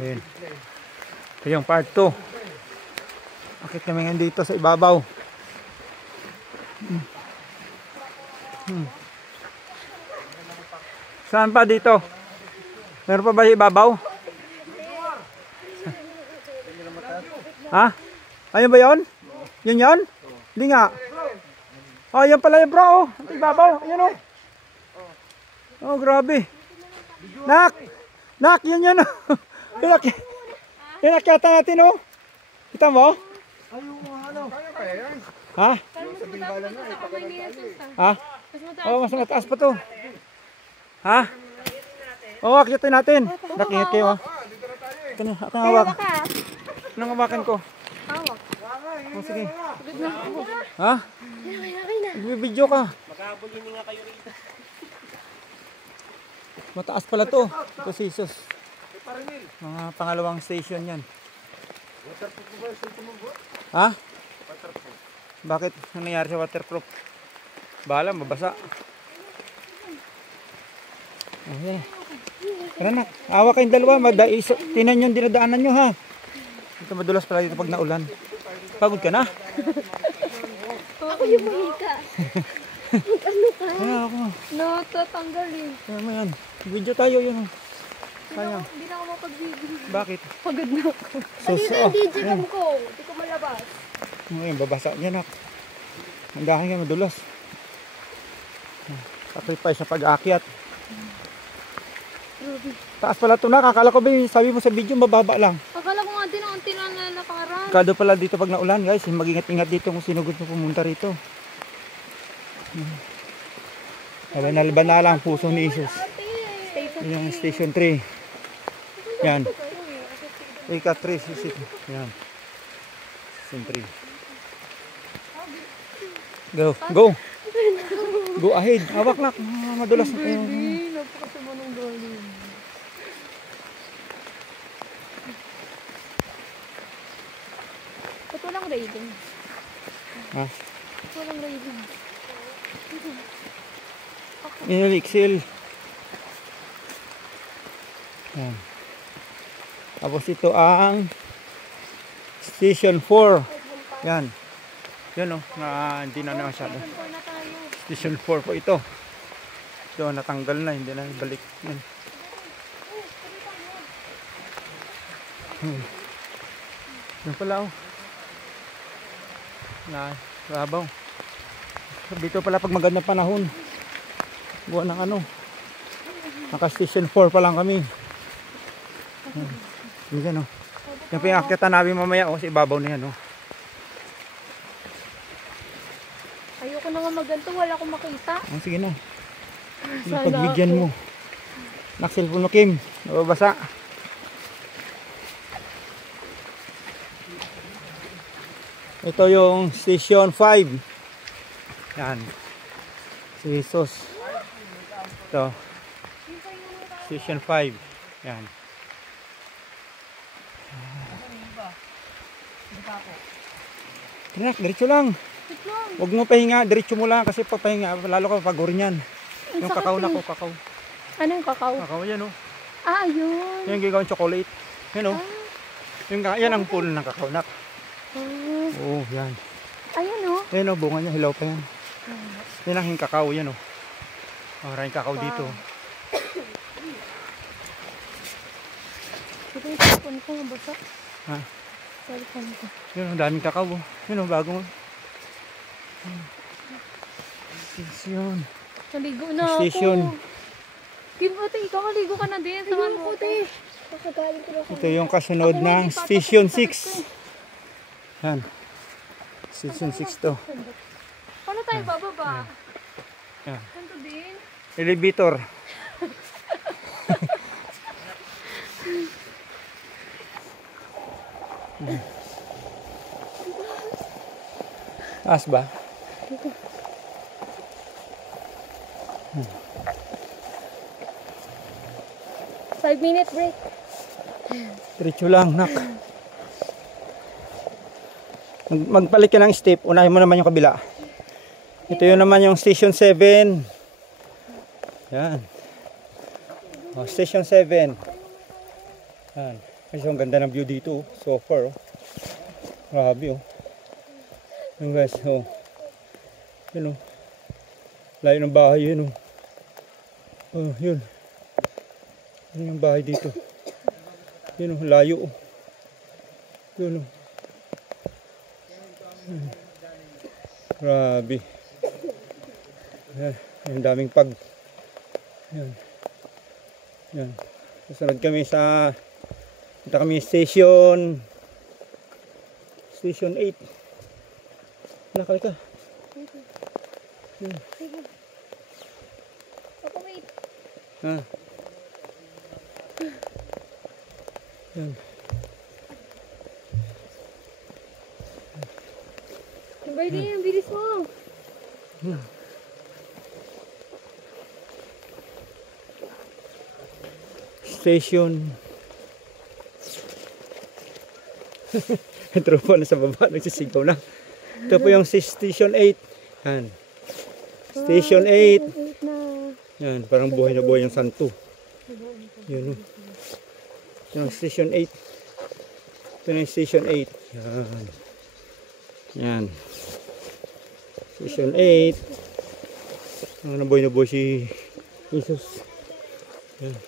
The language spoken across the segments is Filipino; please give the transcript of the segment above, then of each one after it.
Ayan. Ito yung part 2. Akit kami ngayon dito sa ibabaw. Saan pa dito? Meron pa ba yung ibabaw? Ha? Ayun ba yun? Yun yun? Hindi nga. Oh, yan pala yung bro. Oh. Ibabaw. Ayun oh. Oh, grabe. Nak! Nak, yun yun. Inakyata natin oh. Kita mo? Ha? Ha? Oh, mas mataas pa to. Ha? Oh, akyatin natin. Nakikit kayo oh. Ito na, ako ang hawak. Anong hawakan ko? Hawak. Oh, sige. Pagod na ako. Ha? Nagbibidyo ka. Magkabulini nga kayo rito. Mataas pala to. Ito si Jesus. Mga pangalawang station yan. Ha? Bakit? Ano nangyari sa waterproof? Bahala, mabasa. Okay. Tara na. Awa kayong dalawa. Tinan yung dinadaanan nyo ha. Ito madulas pala dito pag naulan. Pagod ka na? Ako yung mahika. Ano ka? Kaya ako. Natatanggalin. Kaya mo yan. Video tayo yun. Sayang. Hindi na ako mapag-video. Bakit? Pagod na ako. Sus, Dito yung DJ cam ko. Hindi ko malabas. Ngayon, babasa niya nak. Ang dahil nga madulas. Sacrifice sa pag-aakyat. Taas pala ito nak. Akala ko ba sabi mo sa video mababa lang. Akala ko nga din ang unti-unti na nakaraan. Kado pala dito pag naulan guys. Mag-ingat-ingat dito kung sino gusto pumunta rito. Laban na lang puso ni Jesus. Yung station 3. Yan. Ika 3 sisip. Yan. Station 3. Go. Go. Go ahead. Hawak na. Madulas na tayo. Napakasama ng galing. Ba't walang rating? Ha? Ba't walang rating? Inelixil. Yan. Tapos ito ang Station 4. Yan. Yan o. Hindi na masyado. Saan na tayo? Station 4 po ito. Ito natanggal na. Hindi na balik. Yan. Yan pala o. Labaw. Dito pala pag magandang panahon. Buwan ng ano. Naka Station 4 pa lang kami. Yan o. Yung pinakakita namin mamaya o. Sa ibabaw na yan o. Ayoko na nga maganto. Wala akong makita. Oh, sige na. Sana Pagbigyan ako. mo. Nakselfon mo Kim. Nababasa. Ito yung Station 5. Yan. Si Jesus. Ito. Station 5. Yan. Tinak, diretso lang. Huwag mo pahinga, diretso mo lang kasi papahinga, lalo ka pagurin yan. Yung kakao na ko, kakao. Anong kakao? Kakao yan o. Ah, ayun. Yung gagawin chocolate. Yan o. Yan ang puno ng kakao nak. Oo, yan. Ayun o. Yan o, bunga niya, hilaw pa yan. Yan ang kakao, yan o. Maraming kakao dito. Ito yung cellphone ko, basa. Ha? Cellphone ko. Yan, ang daming kakao. Yan o, bago mo. Station. Naligo na ako. Station. Kim, ate, ikaw maligo ka na din. Samahan mo ko. Ito yung kasunod ng Station 6. Yan. Station 6 to. Paano tayo bababa? Yan. Ganito din? Elevator. Taas ba? 5-minute break. Diretso lang, nak. Magpalit ka ng step. Unahin mo naman yung kabila. Ito yun naman yung Station 7. Yan. Oh, Station 7. Yan. Kasi ang ganda ng view dito, oh. So far, oh. Grabe, oh. Yun guys, oh. Yun, oh. Layo ng bahay, yun, oh. Oh, yun. Yun yung bahay dito. Yun, oh. Layo, oh. Yun, oh. Grabe. Ang daming pag. Yan. Yan. Susunod kami sa punta kami station 8. Nakal ka. Yan. Papa, wait. Ha. Yan. Sabay din, ang bilis mo. Station. Tropa na sa baba, nagsisigaw na. Ito po yung Station 8. Yan. Station 8. Yan, parang buhay na buhay yung santo. Yan, oh. Yung Station 8. Ito na yung Station 8. Yan. Yan. Station 8. Ang nabuhay na buhay si Jesus. Yan.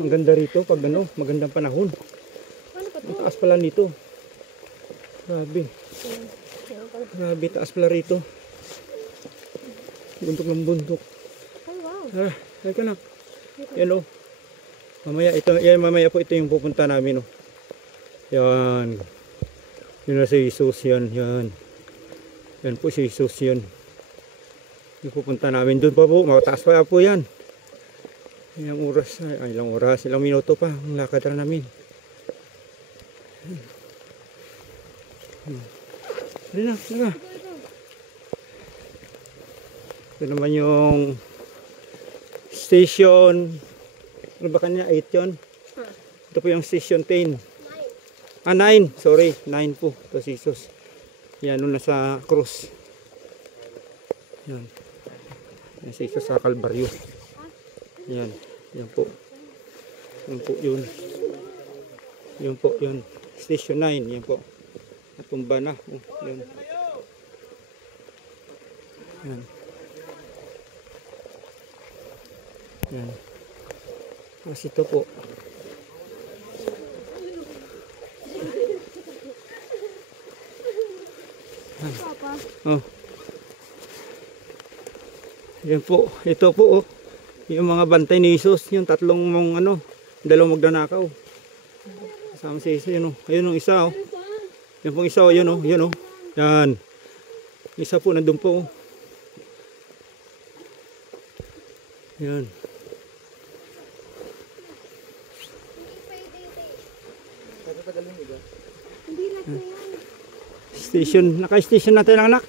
Ang ganda rito pag ano, magandang panahon. Ang taas pala nito. Grabe. Grabe, taas pala rito. Bundok ng bundok. Oh, wow. Ah, ay ka na. Yan, oh. Mamaya po ito yung pupunta namin, oh. Yan. Yun na si Jesus, yan. Yan po si Jesus, yan. Yung pupunta namin doon pa po. Mataas pa po yan. Ilang oras, ilang minuto pa ang lakad na namin. Dali na. Ito naman yung station. Ano ba kanya? 8 yun? Ito po yung station 10. 9. 9. Sorry, 9 po. Ito si Jesus. Yan, nung nasa cross. Yan. Yan si Jesus sa Kalbaryo. Yan. Yan po. Yan po yun. Yan po yun. Station 9. Yan po. Natumba na. Yan. Yan. Yan. Tapos ito po. Papa. Oh. Yan po. Ito po, oh. Yung mga bantay ni Jesus, yung tatlong dalawang magnanakaw. Kasama si Jesus, yun, oh. Ayun yung isa, oh. Yan pong isa, oh. Yun, oh. Yun, oh. Yan. Isa po, nandun po, oh. Yan. Station, naka-station natin ang anak.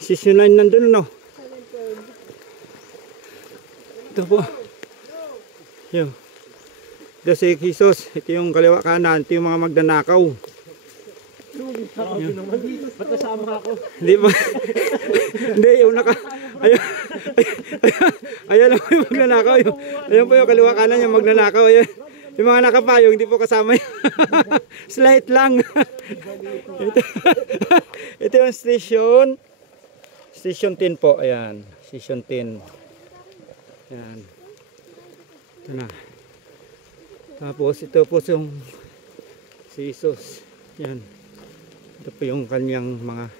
Station 9 nandun, no? Ito po. Yo. Ito si Jesus. Ito yung kaliwa kanan. Ito yung mga magnanakaw. Ba't nasama ako? Hindi ba? Hindi, yung naka... Ayan lang po yung magnanakaw. Ayan po yung kaliwa kanan yung magnanakaw. Ayan. Yung mga nakapayong, hindi po kasama yun. Slight lang. Ito yung station. Station 10 po. Ayan. Station 10. Ayan. Ito na. Tapos ito po yung si Jesus. Ayan. Ito po yung kanyang mga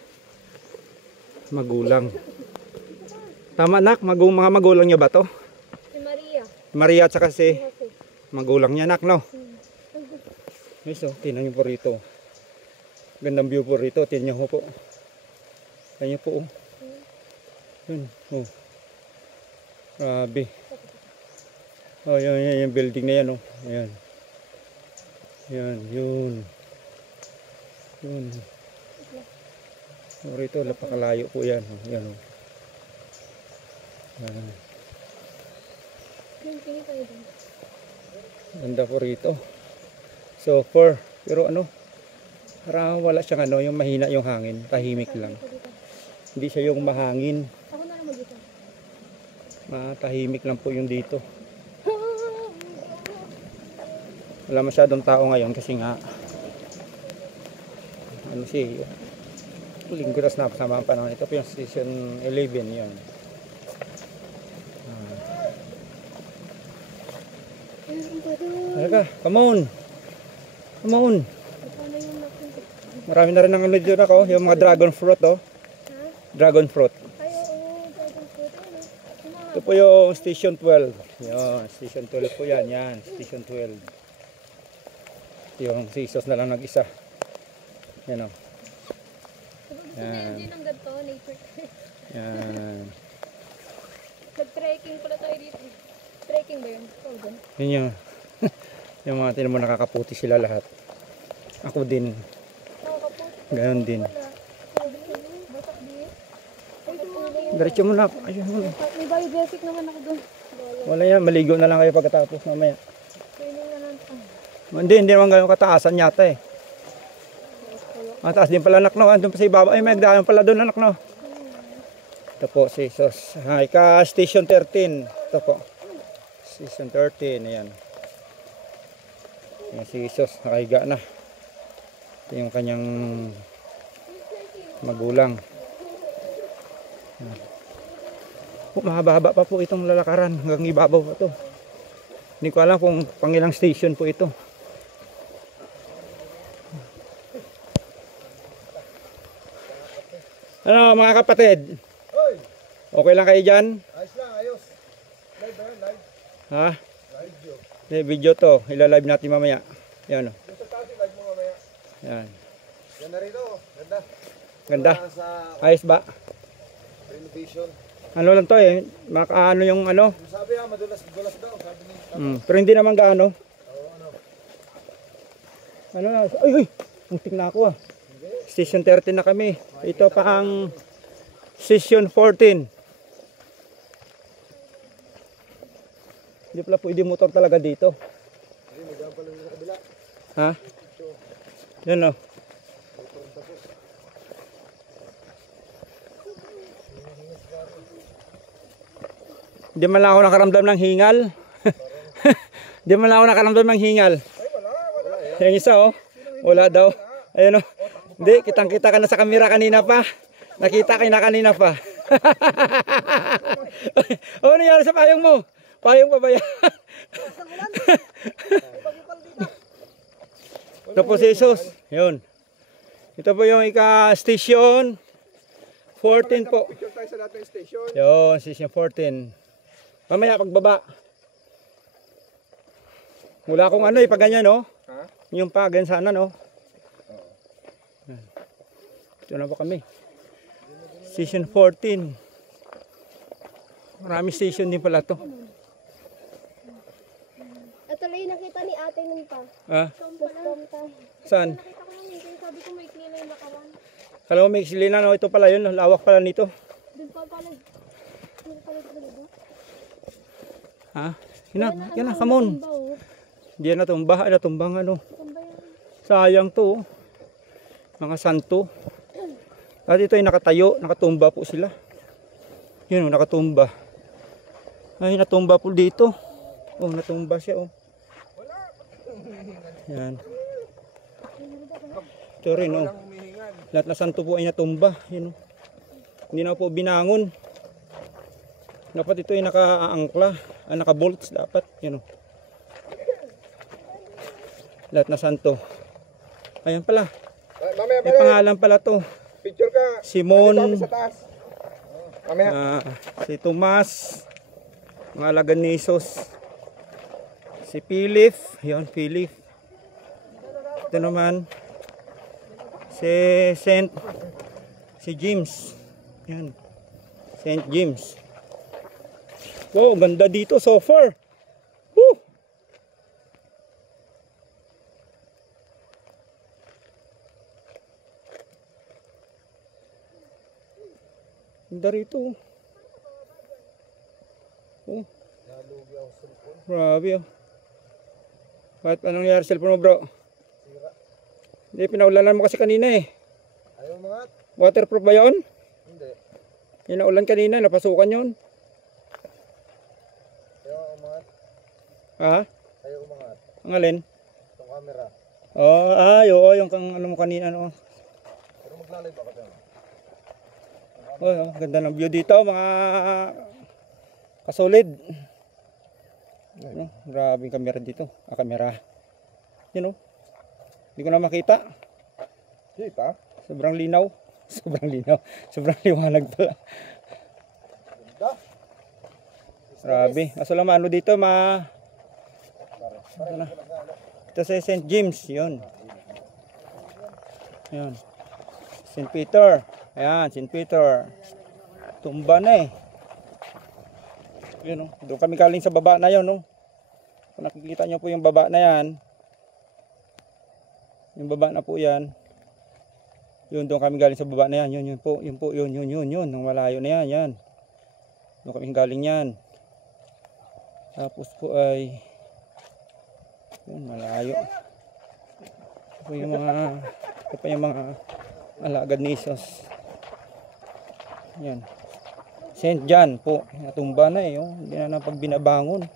magulang. Tama nak? Mga magulang niya ba to? Si Maria. Maria at saka si magulang niya, nak, no? Guys, oh, tingnan niyo po rito. Gandang view po rito. Tingnan niyo po. Tingnan niyo po, oh. Yun, oh. Grabe. Oh, yan, yung building na yan, oh. Ayan. Yan, yun. Yun. Oh, rito, napakalayo po yan. Oh. Yan, oh. Yan. Ganda po rito. So far, pero parang wala siyang yung mahina yung hangin, tahimik lang. Hindi siya yung mahangin. Ako na lang mag-isa. Tahimik lang po yung dito. Wala masyadong tao ngayon kasi nga ano si linggo tas napasama ang panahon. Ito po yung station 11 yun. Halika, come on. Come on. Marami na rin ang ano dito na ko, yung mga dragon fruit oh. Dragon fruit. Ito po yung station 12. Yun, station 12 po yan. Yan, station 12. Yung sisos na lang nag-isa. Yan o. Yan. Yan. Nag-trekking pala tayo dito. Trekking ba yun? Yun yung, yung mga tinan mo nakakaputi sila lahat. Ako din. Ganon din. Diretso mo na. Ayun mo na. May biobasic naman ako doon. Wala yan. Maligo na lang kayo pagkatapos mamaya. Hindi naman gano'ng kataasan yata eh. Mataas din pala anak no. Andun pa sa ibaba. Ay may nagdaan pala doon anak no. Ito po si Jesus. Ika station 13. Ito po. Station 13. Ayan. Ayan si Jesus. Nakahiga na. Ito yung kanyang magulang. Mahaba-haba pa po itong lalakaran. Hanggang ibabaw pa to. Hindi ko alam kung pangilang station po ito. Ano mga kapatid? Okay lang kayo dyan? Ayos lang, ayos. Live ba yan? Live? Ha? Live yun. Video to. Ilalive natin mamaya. Yan o. Yung sa taas yung live mo mamaya. Yan. Yan na rito. Ganda. Ganda. Wala sa Ayos ba? renovation. Ano lang to eh. Ano yung ano? Yung sabi madulas-dulas daw. Sabi ni Pero hindi naman gaano. Oo, ano. Ano na? Ay! Muntik na ako ah. Station 13 na kami. Ito pa ang Station 14. Hindi pala pwede motor talaga dito. May daan pala sa kabila. Ha? Yan o. Hindi man lang ako nakaramdam ng hingal. Hindi man lang ako nakaramdam ng hingal. Ay, wala. Yung isa oh. Wala daw. Ayun oh. Hindi, kitang-kita ka na sa kamera kanina pa. Nakita ka na kanina pa. Ano nangyari sa payong mo? Payong pa ba yan? Ito po si Jesus. Yun. Ito po yung ika-station 14 po. Picture tayo sa lahat ng station. Yun, station 14. Mamaya pagbaba. Wala akong ano eh, pag ganyan no. Ha? Yung pa, ganyan sana no. Ito na po kami. Station 14. Marami station din pala to. Ito lang yung nakita ni ate nun pa. Ah, Tayo. saan? Nakita ko lang yun. Kaya sabi ko may clean na yung lakawan. Kala mo may silina no, ito pala yun, lawak pala nito. Doon pa pala. Doon pala dito. Ha? Yan na, come on. Di na tumba, tumbang ano. Sayang to. Mga santo. At ito ay nakatayo, nakatumba po sila. Yun, nakatumba. Ay, natumba po dito. Oh, natumba siya, oh. Yan. Ito rin, oh. Lahat na santo po ay natumba. Yun, oh. Hindi na po binangon. Dapat ito ay naka-angkla. Naka-bolts dapat. Yun, oh. Lahat na santo. Ayan pala. Mamaya May pangalan pala to. picture ka. Simon. Dito kami sa taas. Mamaya. Si Tomas, mga alaga ni Jesus, si Philip, yun Philip, ito naman si James, yan, Saint James. Wow, ganda dito so far. Woo! Ganda rito. Oh. Grabe oh. Bakit anong nangyari sa cellphone mo bro? Sira. Hindi, pinaulanan mo kasi kanina eh. Ayaw mga. Waterproof ba yun? Hindi. Yung naulan kanina, napasukan yun. Ayaw umangat. Ha? Ayaw umangat. Ang alin? Oh, oo, yung kang ano mo kanina, no. Pero maglalay ba ka dyan? Oh, ganda ng view dito, mga kasolid. Ano, grabe yung camera dito. Camera. Yun, oh. Hindi ko na makita. Kita? Sobrang linaw. Sobrang linaw. Sobrang liwanag pala. Ganda. Grabe. Kaso lang ano dito, ito na. Ito sa St. James, yun. Ayan. St. Peter. Ayan, St. Peter. Tumba na eh. Yun, oh. Doon kami galing sa baba na yun, oh. Kung nakikita nyo po yung baba na yan. Yung baba na po yan. Yun, doon kami galing sa baba na yan. Yun po, yun po, yun. Nung malayo na yan, yan. Doon kami galing yan. Tapos po ay yun, malayo. Ito pa yung mga alagad ni Jesus. Yan. St. John po. Natumba na eh. Oh. Hindi na pag binabangon.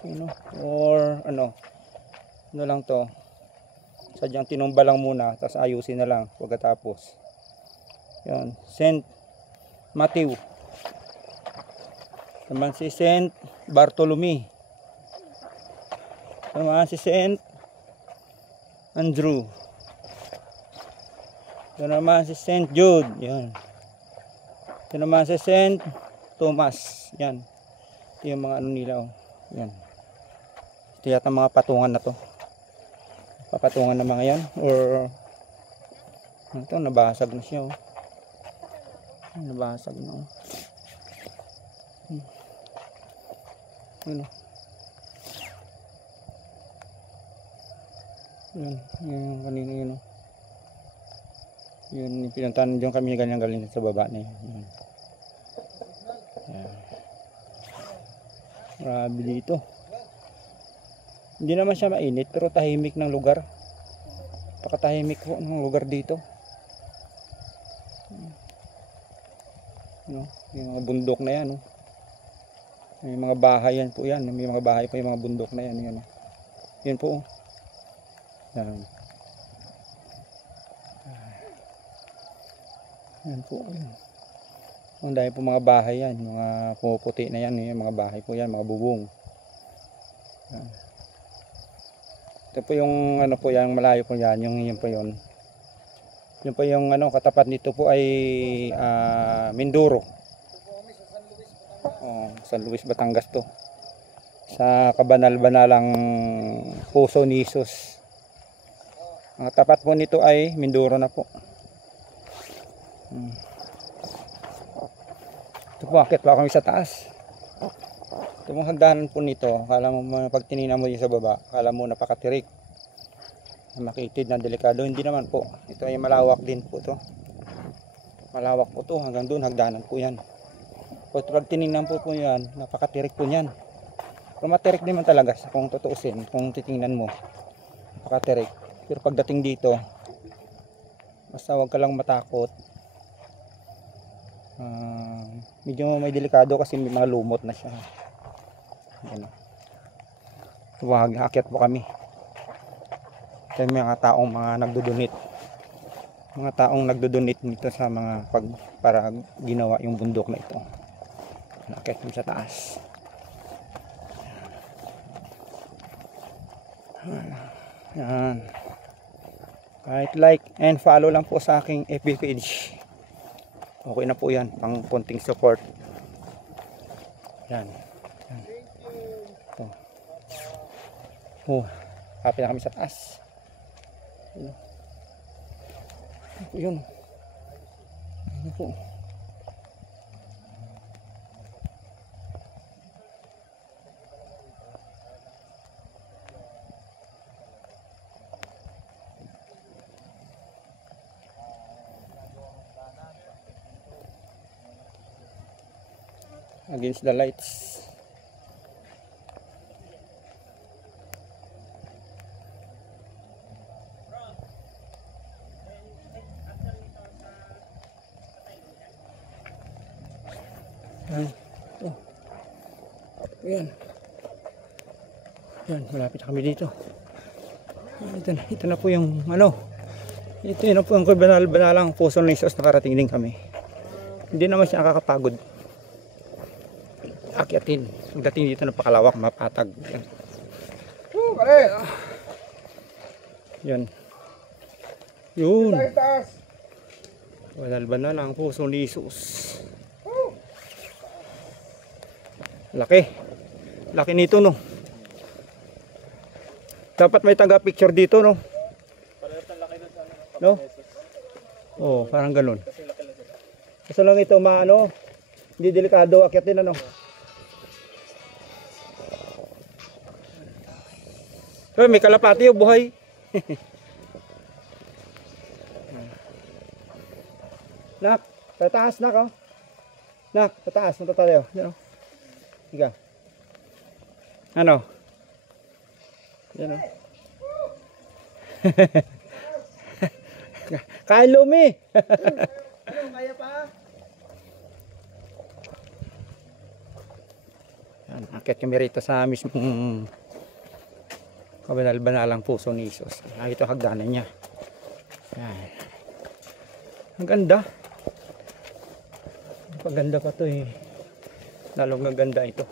You know, or ano lang to. Sadyang tinumba lang muna. Tapos ayusin na lang pagkatapos. Yan. St. Matthew. Naman si St. Bartolome. Naman si St. Andrew. Ito naman si St. Jude. Yan. Ito naman si St. Thomas. Yan. Ito yung mga ano nila. Oh. Yan. Ito yata mga patungan na to. Papatungan na mga yan. Or ito nabasag na siya. Oh. Nabasag na. Oh. Ano? Yan, yung kanina yun, oh. Yun, pinuntahan dyan kami galing sa baba na yun. Yan. Grabe dito. Hindi naman siya mainit, pero tahimik ng lugar. Pakatahimik po ng lugar dito. Ano, yung mga bundok na yan, oh. May mga bahay yan po yan. May mga bahay pa yung mga bundok na yan. Yan, oh. Yan po, oh. Yan. Yan po. Ang dahil po mga bahay yan. Mga pumuputi na yan. Yung mga bahay po yan. Mga bubong. Yan. Ito po yung ano po yan. Malayo po yan. Yung po yun. Yung po yung ano, katapat nito po ay Mindoro. San Luis, Batangas to. Sa kabanal-banalang puso ni Jesus. Ang tapat po nito ay Mindoro na po. Ito po, akit pa kami sa taas. Ito pong hagdanan po nito. Akala mo pag tinignan mo yung sa baba, akala mo napakatirik. Makitid na delikado. Hindi naman po. Ito ay malawak din po to. Malawak po to. Hanggang doon hagdanan po yan. Pag tinignan po yan, napakatirik po yan. Pero matirik naman talaga kung tutuusin, kung titingnan mo. Napakatirik. Pero pagdating dito, basta huwag ka lang matakot. Medyo may delikado kasi may mga lumot na siya. Yan. Huwag, aakyat po kami. Ito yung mga taong mga nagdodonate. Mga taong nagdodonate nito sa mga para ginawa yung bundok na ito. Nakit mo sa taas. Yan. Kahit like and follow lang po sa aking FB page. Okay na po yan. Pang konting support. Yan. Yan. Ito. Oh, happy na kami sa taas. Yun. Yun po. Against the lights. Yan. Yan, malapit kami dito. Ito na po yung ano. Ito na po yung banalang Pusong Nisos, nakarating din kami. Hindi naman siya nakakapagod. Akyatin. Pagdating dito napakalawak, mapatag. Pare! Yan. Yun. Taas! Banalang Pusong Nisos. Laki. Laki nito, no. Dapat may taga-picture dito, no? No? Oh, parang ganun. Kaso lang ito, maano, hindi delikado, akyatin, ano? Oh, may kalapati, oh, buhay. Nak, tataas, nak, oh. Nak, tataas, punta tayo. Yan, oh. Higa. Ano? Yan, oh. Kain lumi. Ano, kaya pa? Yan, akit kami rito sa mismong kabanal-banalang Pusong Nisos. Ito hagdanan niya. Yan. Ang ganda. Paganda pa to eh. Lalong ganda ito.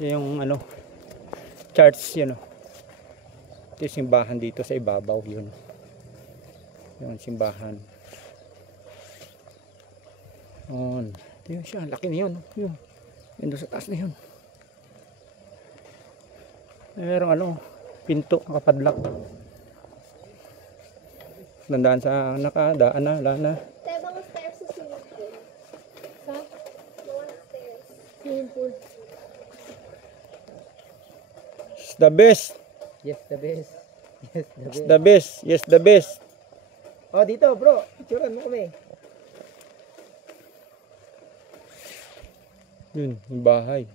Yung ano, charts yun. Ito yung simbahan dito sa ibabaw yun. Yung simbahan. Yun. Ito yun siya. Laki na yun. Yun. Yun doon sa taas na yun. Merong ano, pinto nakapadlock. Nandaan sa nakadaan na, wala na. Tayo bang stairs sa swimming pool? Sa? Mga stairs. Swimming pool. It's the best. Yes, the best. Yes, the It's the best. Yes, the best. Oh, dito bro. Picturean mo kami. Yun, yung bahay.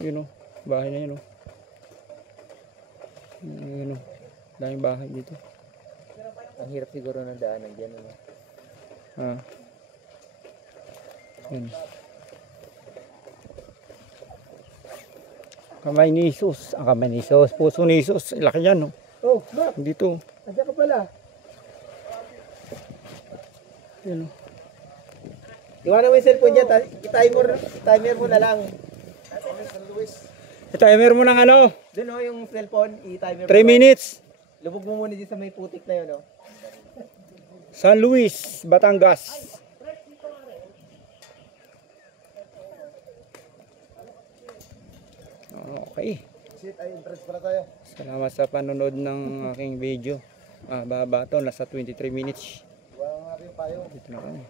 Yun o. Bahay na yun o. Yun o. Daming bahay dito. Ang hirap siguro ng daanan dyan. Ano? Ah. Yun. Kamay ni Jesus. Ang kamay ni Jesus. Pusong Nisos. Laki yan o. Oh, bro. Dito. Andiyan ka pala. Yun o. Iwanan mo yung cellphone dyan. Timer mo na lang. I-timer mo ng ano? Doon oh, yung cellphone. I-timer 3 minutes. Lubog mo muna dyan sa may putik na yun. Oh. San Luis, Batangas. Okay. Sit, ay entrance pala tayo. Salamat sa panonood ng aking video. Baba to, nasa 23 minutes. Wala nga rin yung payo. Dito na kami.